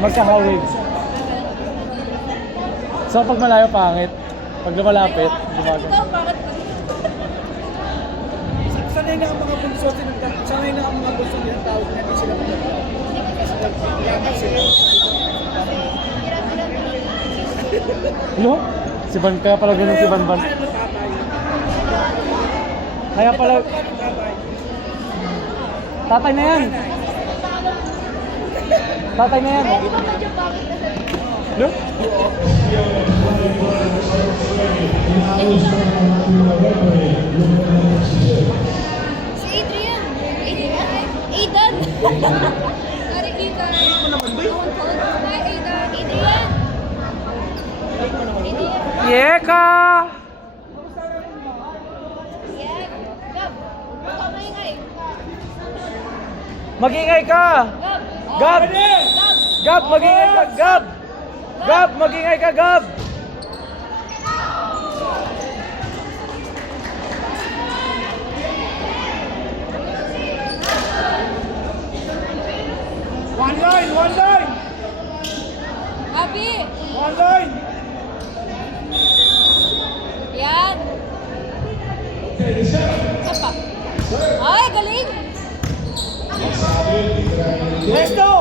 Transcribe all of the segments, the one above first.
Magkahawig. So pag malayo pangit, pag lumalapit, gumagano. Sanay na ang mga bunso sanay na ang mga bunso ng tao na hindi sila magagawa. Kasi naglakas sila. Ano? Si Ban, kaya pala ganun si Banban. Kaya pala... Tatay na yan! Tatay na yan! Ano? Si Adrian! Aidan! Sorry, Kika. Mo naman ba? Aidan! Adrian! Yeka! Yeah. Gab! Baka maingay. Mag-ingay ka! Gab! Gab! Gab, mag-ingay ka! Gab! Gab, mag-ingay ka, Gab! One line! One line! Abi! One line! Yan! Isa pa. Ay, galing! Resto!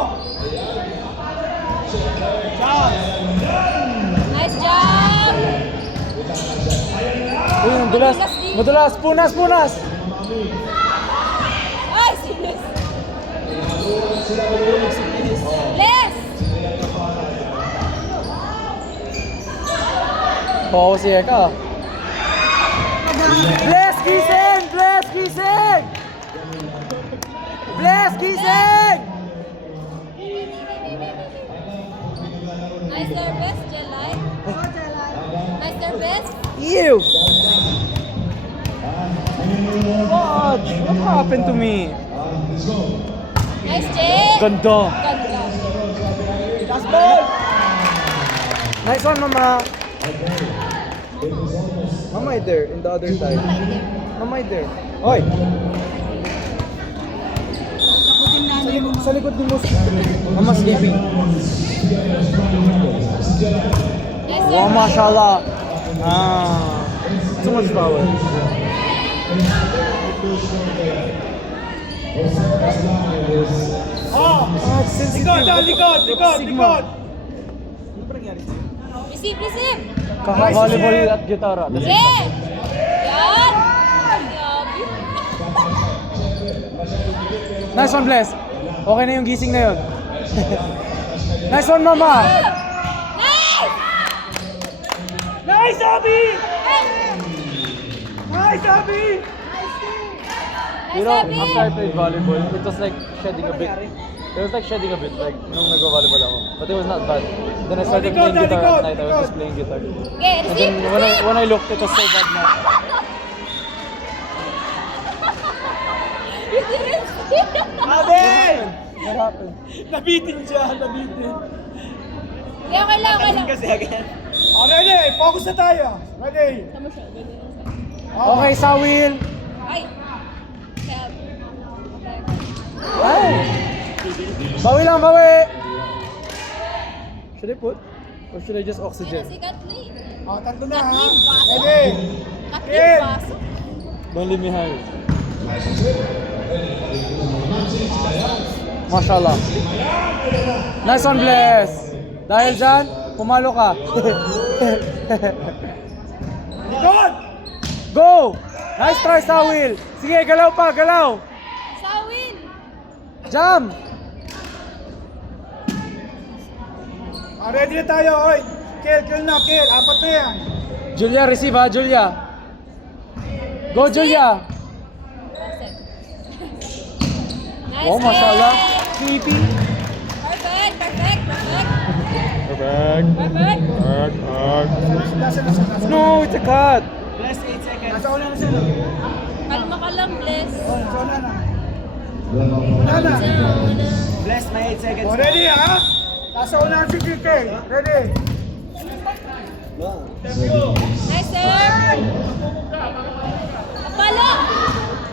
Nice job! Uy, madulas! Madulas! Punas! Punas! Ay, serious! Less! Oo, si Yeka. Bless Gising! Bless Gising! Bless Gising! Nice service, Jelay. Nice service. Ew! What? What happened to me? Nice check. Ganda! Ganda. Last ball! Nice one, Mama! Mama is there, in the other side. Mama is there. Oy! Sa likod ni Mus. Mama sleeping. Yes, sir. Wow, mashallah. Ah, too much power. Oh! Likod! Likod! Likod! Likod! Receive, receive. Kaka-volleyball at gitara. Yeah. Yan. Grabe. Nice one, Bless. Okay na yung gising na yun. Nice one, Mama. Nice. Nice, Abby! Nice, Abby! You know, after I played volleyball, it was like shedding a bit. It was like shedding a bit, like nung nag-volleyball ako. But it was not bad. Then I started playing guitar at night. I was just playing guitar. Okay, And receive, then receive. when I looked, it was so bad na. You didn't see. Abby! What happened? Nabitin siya, nabitin. Yeah, okay lang, okay lang. again. Oh, ready! Focus na tayo. Ready? Sama siya, ganyan. Okay, Sawil. Ay. Sab. Okay. Ay! Bawi lang, bawi! Should I put? Or should I just oxygen? Si Kathleen. Oh, tatlo na ha. Kathleen, baso. Ready? Kathleen, baso. Don't leave me high. Mashallah. Nice one, Bless. Dahil dyan, pumalo ka. Likod! Go! Nice try, Sawil. Sige, galaw pa, galaw. Sawin. Jam! Oh, ready na tayo, oy. Kill na, kill. Apat na yan. Julia, receive ha, Julia. Go, Julia. Nice. Oh, mashallah. game. Sweetie. Perfect, perfect, perfect. Perfect. Perfect. Nasa. No, it's a cut. Last 8 seconds. Nasa una na siya, no? Kalma ka lang, Bless. Oh, nasa una na. Una na. Down. Bless, may 8 seconds. Oh, ready, ha? Asa unahan si GK. Ready? Nice serve. Palo.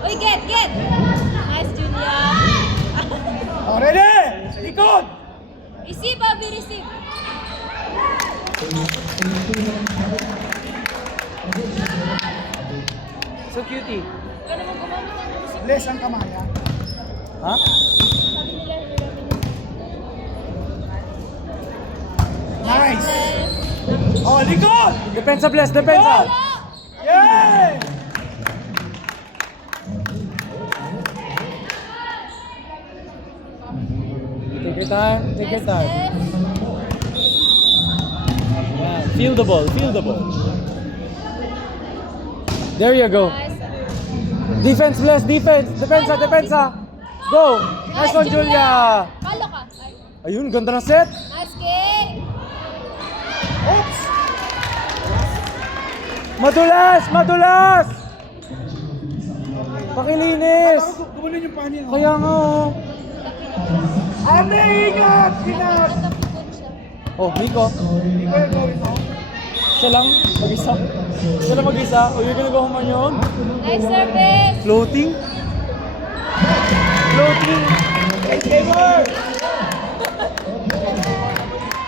Uy, get. Nice, Julia. Oh, ready? Ikot! Receive, Bobby, receive. So cutie. Kaya naman gumamit ng receive. Bless ang kamay, ha? Ha? Sabi nila, Nice! Oh, likod! Depensa, Bless, depensa! Yeah! Take your time, take your time. Yeah. Feel the ball. There you go. Defense, Bless, defense! Depensa! Go! Nice one, Julia! Palo ka. Ay. Ayun, ganda ng set! Nice kick. Oops! Madulas! Pakilinis! Gumulin yung pani, no? Kaya nga oh. Ate, ingat! Ingat! Natapikon siya. Oh, Nico. Hindi ko yung gawin, no? Siya lang, mag-isa. Oh, you're gonna go home on your own? Nice service. Floating?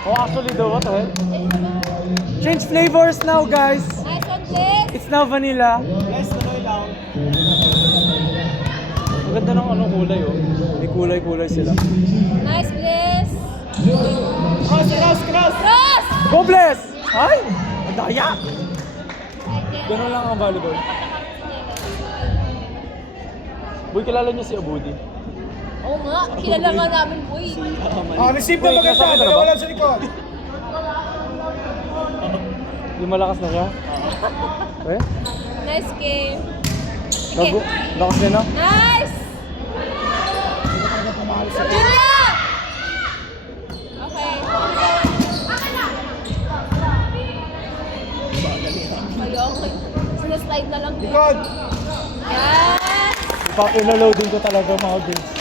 Oh, actually though, what the hell? Change flavors now, guys. Nice one, please. It's now vanilla. Guys, tuloy lang. Maganda ng ano kulay oh. May kulay sila. Nice, please. Cross! Cross. Go, Bless! Ay! Madaya! Ganun lang ang volleyball. Boy, kilala niyo si Abudi? Oo nga, kilala nga namin, boy. Oh, receive na Wait, maganda. nasakit na ba? Dalawa lang sa likod. Yung malakas na siya? Eh? Nice game. Lago? Lakas niya na? Nice! Julia! Okay. Okay. Sinaslide na lang din. Likod! Yes! Ilo-loading ko talaga mga Vince.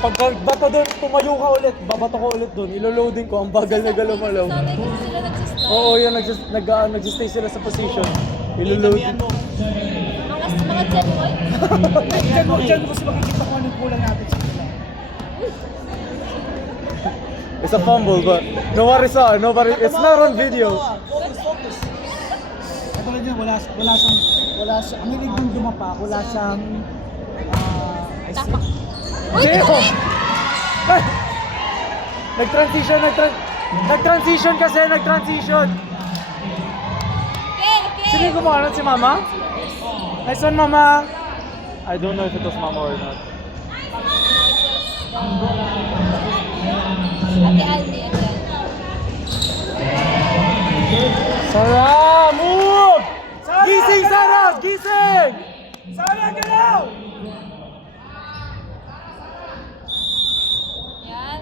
Pag bato doon, tumayo ka ulit, babato ko ulit doon, ilo-loading ko, ang bagal na galaw-malaw. Sanay kasi sila nagsislide. Oo, yun, nag-stay sila sa position. Ilo-loading. Mga jet boy. Diyan mo kasi makikita ko anong kulang natin sa kanila. It's a fumble, but nobody saw it. It's not on video. Focus. Katulad niya, wala siyang, ang hilig kong dumapa, wala siyang, Tapak. Uy, Damn! tuloy! Ay! Nag-transition kasi. Okay. Sino yung gumawa nun, si Mama? Nice one, Mama! I don't know if it was Mama or not. Ate Aldi. Sarah, move! Sarah, Gising, galaw! Sarah! Gising! Sana galaw! Yan.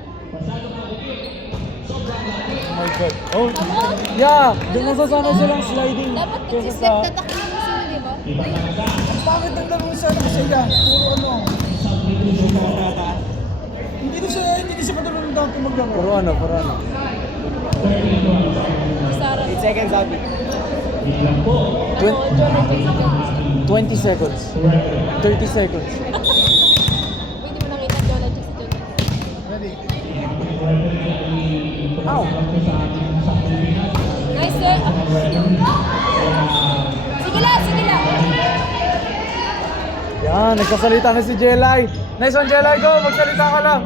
Oh my God. Oh, Tama? yeah! Doon mo sana silang sliding. Dapat Kesa nag-step sa... tatakin mo sila, di ba? Ang pangit ng laro sana kasi yan. Puro ano. Hindi na siya patulong ng dati maglaro. Puro ano. Sarah. 8 seconds out. 20 seconds. 30 seconds. Hindi mo nakita Jola si Jola. Ready? Ow! Nice, sir. Sige lang. Yan, nagsasalita na si Jelay. Nice one, Jelay. Go, magsalita ka lang.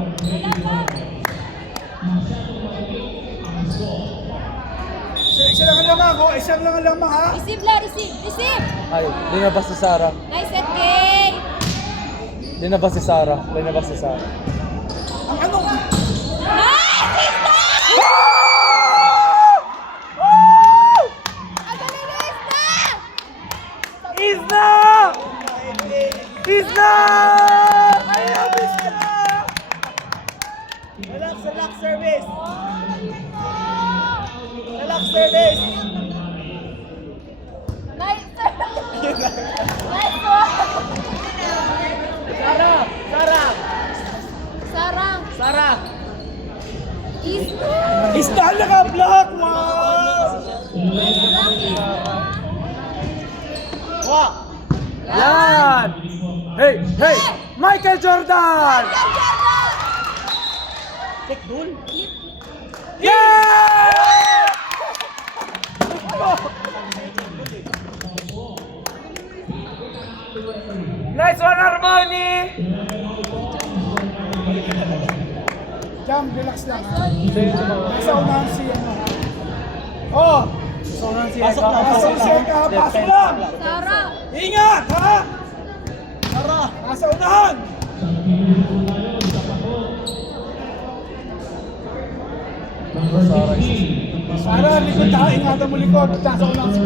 Isa lang ang lamang, oh. Isang lang ang lamang, ha? Receive. Ay, linabas si Sarah. Nice set, Kay. Linabas si Sarah. Ang ano? Nice! Ang galing na Isna! Isna! I love this na! Relax service! Relax service! Nice, sir. Nice one. Sarah. Sarah! Isna! Style naka-block! Wow! Wow! Yan! Hey! Hey! Michael Jordan! Take dun. Yeah! Nice one, Harmony! Jam, relax lang ha. Nasa unahan si ano ha. Oh! Pasok lang, pasok lang. Pasok lang! Sara. Ingat ha! Tara! Nasa unahan! Sara, likod ha! Ingatan mo likod! Nasa unahan si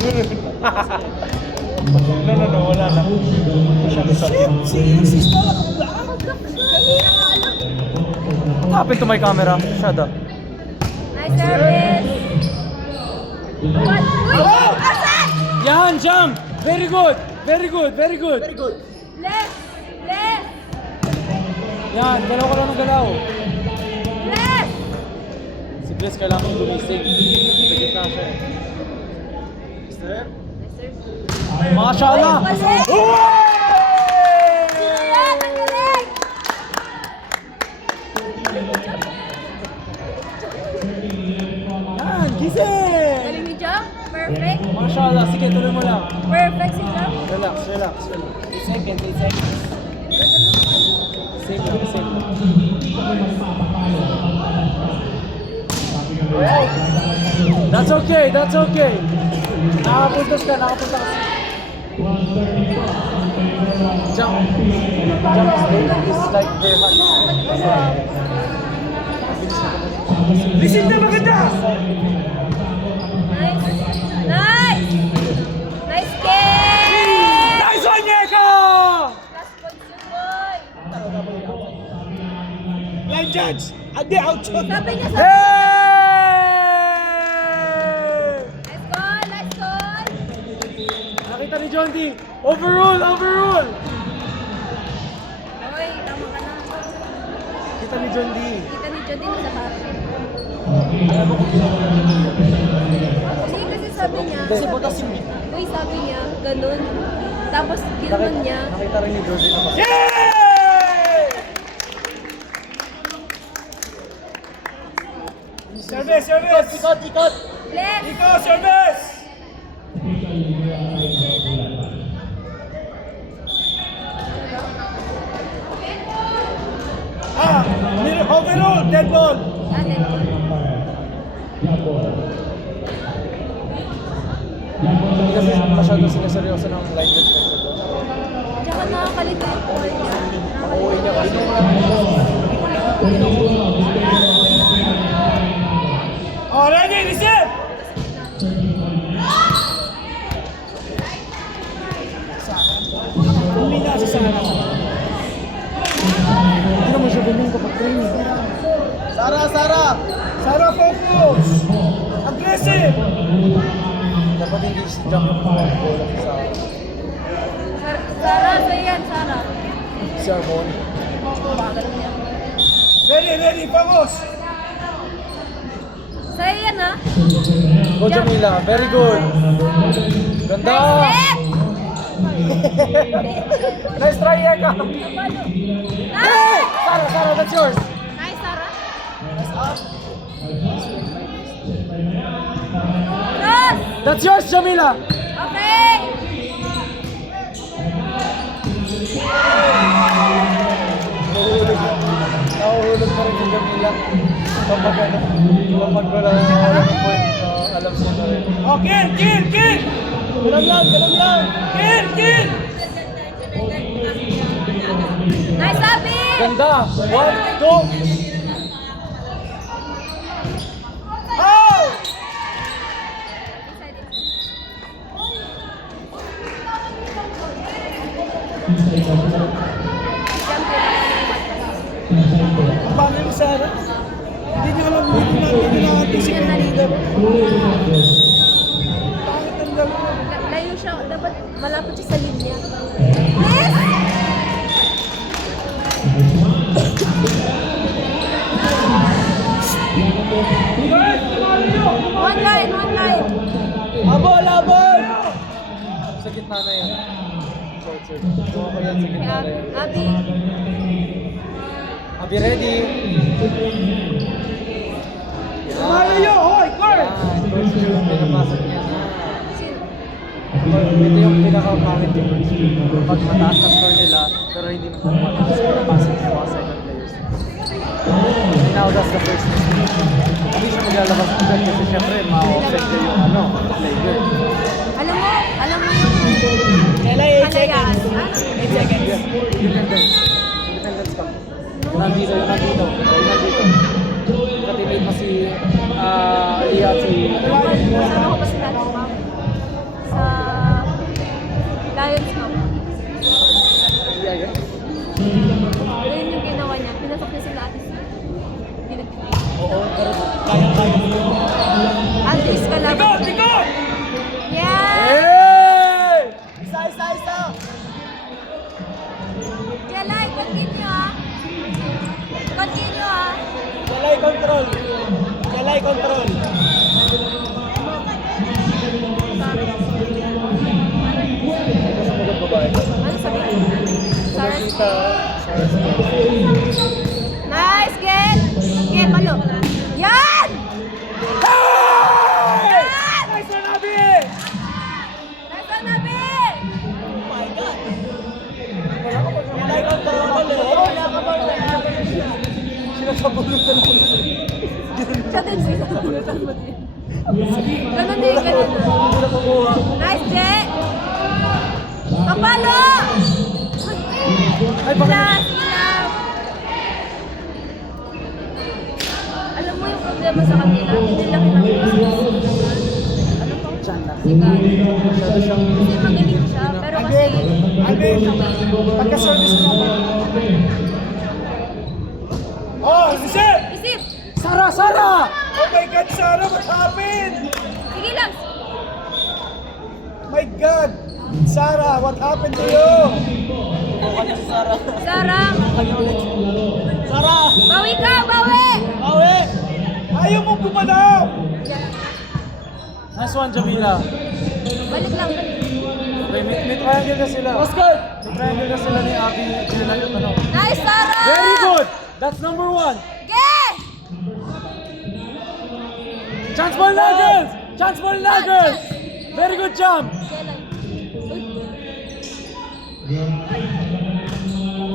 Kira. No, wala na. Shit! Si Stella naka-block! What happened to my camera? Shut up. Nice service. What? Oh! Asan? Yan, jump! Very good! Very good! Very good! Very good! Left. Left. Yan, galaw ka lang ng galaw. Left. Si Bliss kailangan gumising. Sa gitna siya eh. Mashallah! Galing. Uy! Yan, ang galing. Yan! Gising! Galing ni Jam. Perfect. Mashallah! Sige, tuloy mo lang. Perfect si Jam. Relax, relax, relax. 8 seconds, 8 seconds. Same lang, same lang. That's okay, that's okay. Nakapuntos ka, nakapunta ka. Jump. Jump is like very hard. Listen na maganda! Nice. Nice. Nice game. Nice one, Yeko! Last points yun, boy. Line judge! Adi, outshot! Sabi niya, sabi Hey! niya. Nice goal, nice goal. Nakita ni John D. Overrule, overrule! Oy, tama ka na. Kita ni John D. Kita ni Jody na sa bata. Hindi kasi sabi niya, Kasi botas yun eh. uy, sabi niya, ganun. Tapos ginanon niya. Nakita rin ni Jordan na pasok. Yay! Service, service! Ikot, ikot! Left. Ikot, service! Ah, overall, dead ball! Ate. Hindi kasi masyado sinaseryoso ng line judge. Tsaka nakakalito yung ball niya. Uuwi niya kasi. Oh, ready, receive! Kumina sa sana. Hindi naman siya ganyan kapag training. Sara, Sara! Sara, focus! Aggressive! Dapat hindi si jump ng mga bola sa Sara, so yan, Sara. si Harmony. Bagal niya. Ready, ready, focus! Sa'yo yan, ha? Go Jamila, very good. Ganda! Nice Nice try, Eka! Nice! Sara, Sara, that's yours! Nice, Sara. Cross! That's yours, Jamila! Okay! Nahuhulog pa rin si Jamila. Kapag ano, kapag wala ng point, alam mo na rin. Oh, kill, kill, kill! Galang lang, galang lang! Kill, kill! Nice, Abby! Ganda! 1, 2! Oh! Ang bangin ni Sara. Hindi niya alam, hindi niya anticipate. Bakit ang dalawa? Layo siya. dapat malapit siya sa linya. Yes! One line, one line. Abol, abol! Sa gitna na yan. Short serve. Kuha ko yan sa gitna na yan. Abi. Abi, ready? Malayo, hoy, guard! Coach Ju, pinapasok niya na. Sino? Ito yung pinaka-pangit yung Coach Ju. Pag mataas na score nila, pero hindi mo mataas na pinapasok yung mga second players. Now that's the first mistake. Hindi siya maglalabas ng ball kasi syempre ma-offset niya yung player. Alam mo yung Kailan 8 kalayaan. seconds? Ah? 8 seconds. Independence. Independence ka. Nandito, yung nandito. Yung nandito. Katinid mo si Aliyah at si... Ano ko ba sila? Sa Lions Cup. Aliyah yan? Yun yung ginawa niya. Pinasok niya sila atis. Oo, pero kaya-kaya mo. Atis ka lang. Tigo! Tigo! Yeah! Hey! Isa, isa, isa! Jelay, continue ah. Continue ah. Jalay control! Jalay control! Ito sa magod babae. Ano sabi ko? Sarah. Nice, get! Get, palo. Yan! Yan! Nice one, Abi! Nice one, Nabi! Jalay control! Sinasabulutan mo. Siya din, sinasabulutan mo din. Ganun din, ganun. Hindi na kumuha. Nice, Jet! Papalo! Ay, bakit? Last, love! Alam mo yung problema sa kanila, hindi lang ano pang Diyan na. sikat. Masyado siyang... Kasi magaling siya, pero kasi... Abi! Pagka-service mo. Oh, isip! Isip! Sara! Sara! Oh my God, Sarah, what happened? Sige lang! My God! Sarah, what happened to you? Sarang! Sarah! Bawi ka! Bawi! Awe! Ayaw mong gumalaw! Nice one, Jamila. Balik lang, balik. Okay, may triangle na sila. Oscar! May triangle na sila ni Abby. Jamila yung tanong. Nice, Sarah! Very good! That's number 1. Get! Chance ball Nuggets! Chance ball Nuggets! Very good jump!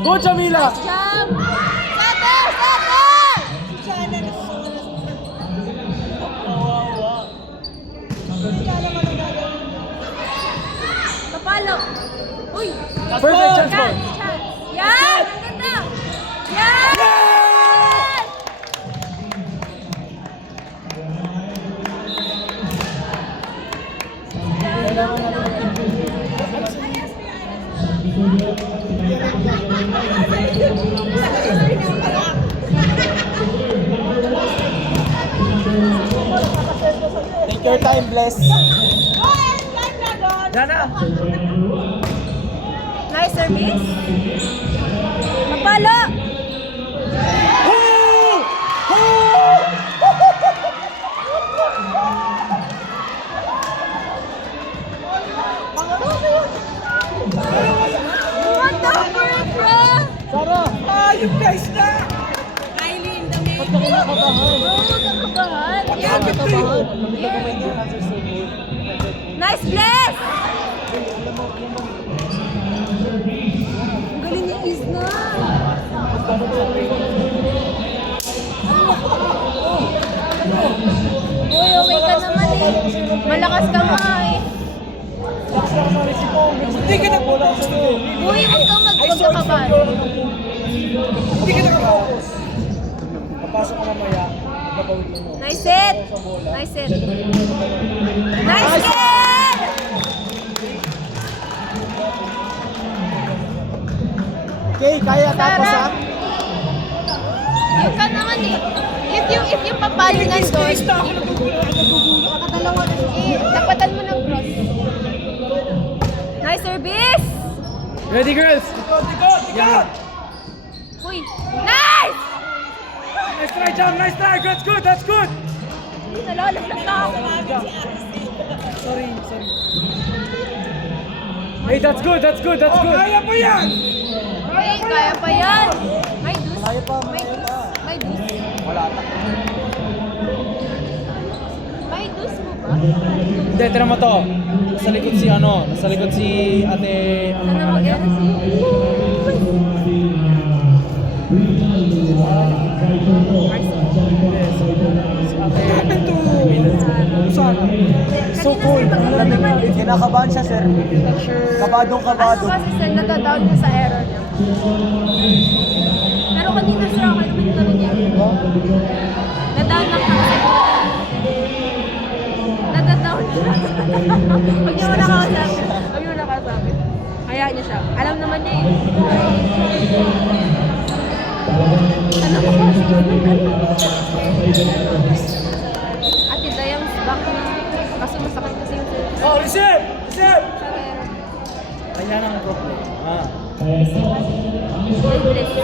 Go, Jamila! Jump! Settle! Settle! Kapalo! Uy! Perfect chance ball! Chance! Yan! Ang ganda! Yan! Take your time, bless. Jana! Nice service! Kapalo! What the frick, bro? Sarah! Ah, you guys na! Kylie, in the main. Ba't ako nakabahan? Oo, nakabahan. Yan. Nakabahan? Nakita ko may answer so good. Nice bless! Ang galing ni Isna. Uy, okay ka naman eh. Malakas ka nga eh. Hindi ka nag-bola sa iyo. Uy, huwag kang magpagkakabahan. Hindi ka nag-focus. Papasok ka mamaya. Babawin mo. Nice set! Nice set! Nice set! Okay, kaya tapos ha? Yung ka naman eh. If yung papalo nandun, Basta ako nagugula. nakadalawa na eh. Tapatan mo ng cross. Nice service! Ready, girls? Tikot! Uy! Nice! Nice try, Jam. Nice try. That's good. That's good. Nalalag na ako. Sorry. Hey, that's good. That's good. That's good. Kaya mo yan! Hey, kaya pa yan! May dus. Kaya pa. May dus. May dus. Wala pa. May dus mo ba? Hindi, tira mo to. Nasa likod si Nasa likod si ate... Ano na mag-era si... So cool. Kinakabahan siya, sir. Kabadong Ano kabado. kasi sir, nadadown niya sa error niya. Pero kanina sir, okay naman yung namin niya. Nadadown lang kasi. Nadadown siya. Huwag niyo mo nakakasabi. Huwag niyo mo nakakasabi. Hayaan niyo siya. Alam naman niya eh. Ano ko ba? Ate Dayang back na. Kaso masakit kasi yung sir. Oh, receive! Receive! Sa error. Kaya nang problem. Ay, bless.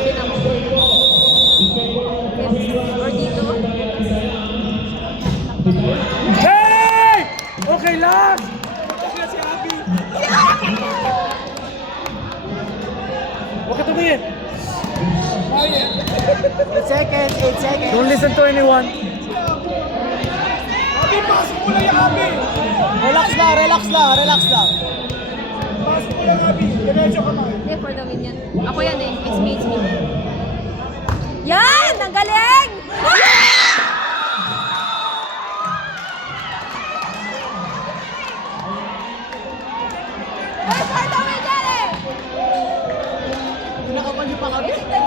Yun ang or dito. Hey! Okay lang! Kaya si Abby. Huwag ka tumingin. Kaya. 8 seconds, 8 seconds. Don't listen to anyone. Abby, pasok mo lang yung Abby! Relax lang, relax lang, relax lang. Pasok mo lang, Abby. Diretso ka man. Hindi, for the win yan. Ako yan eh. It's me, it's me. Yan! Ang galing! Ay, for the win yan eh! Kinakabahan niyo pa kami. It's the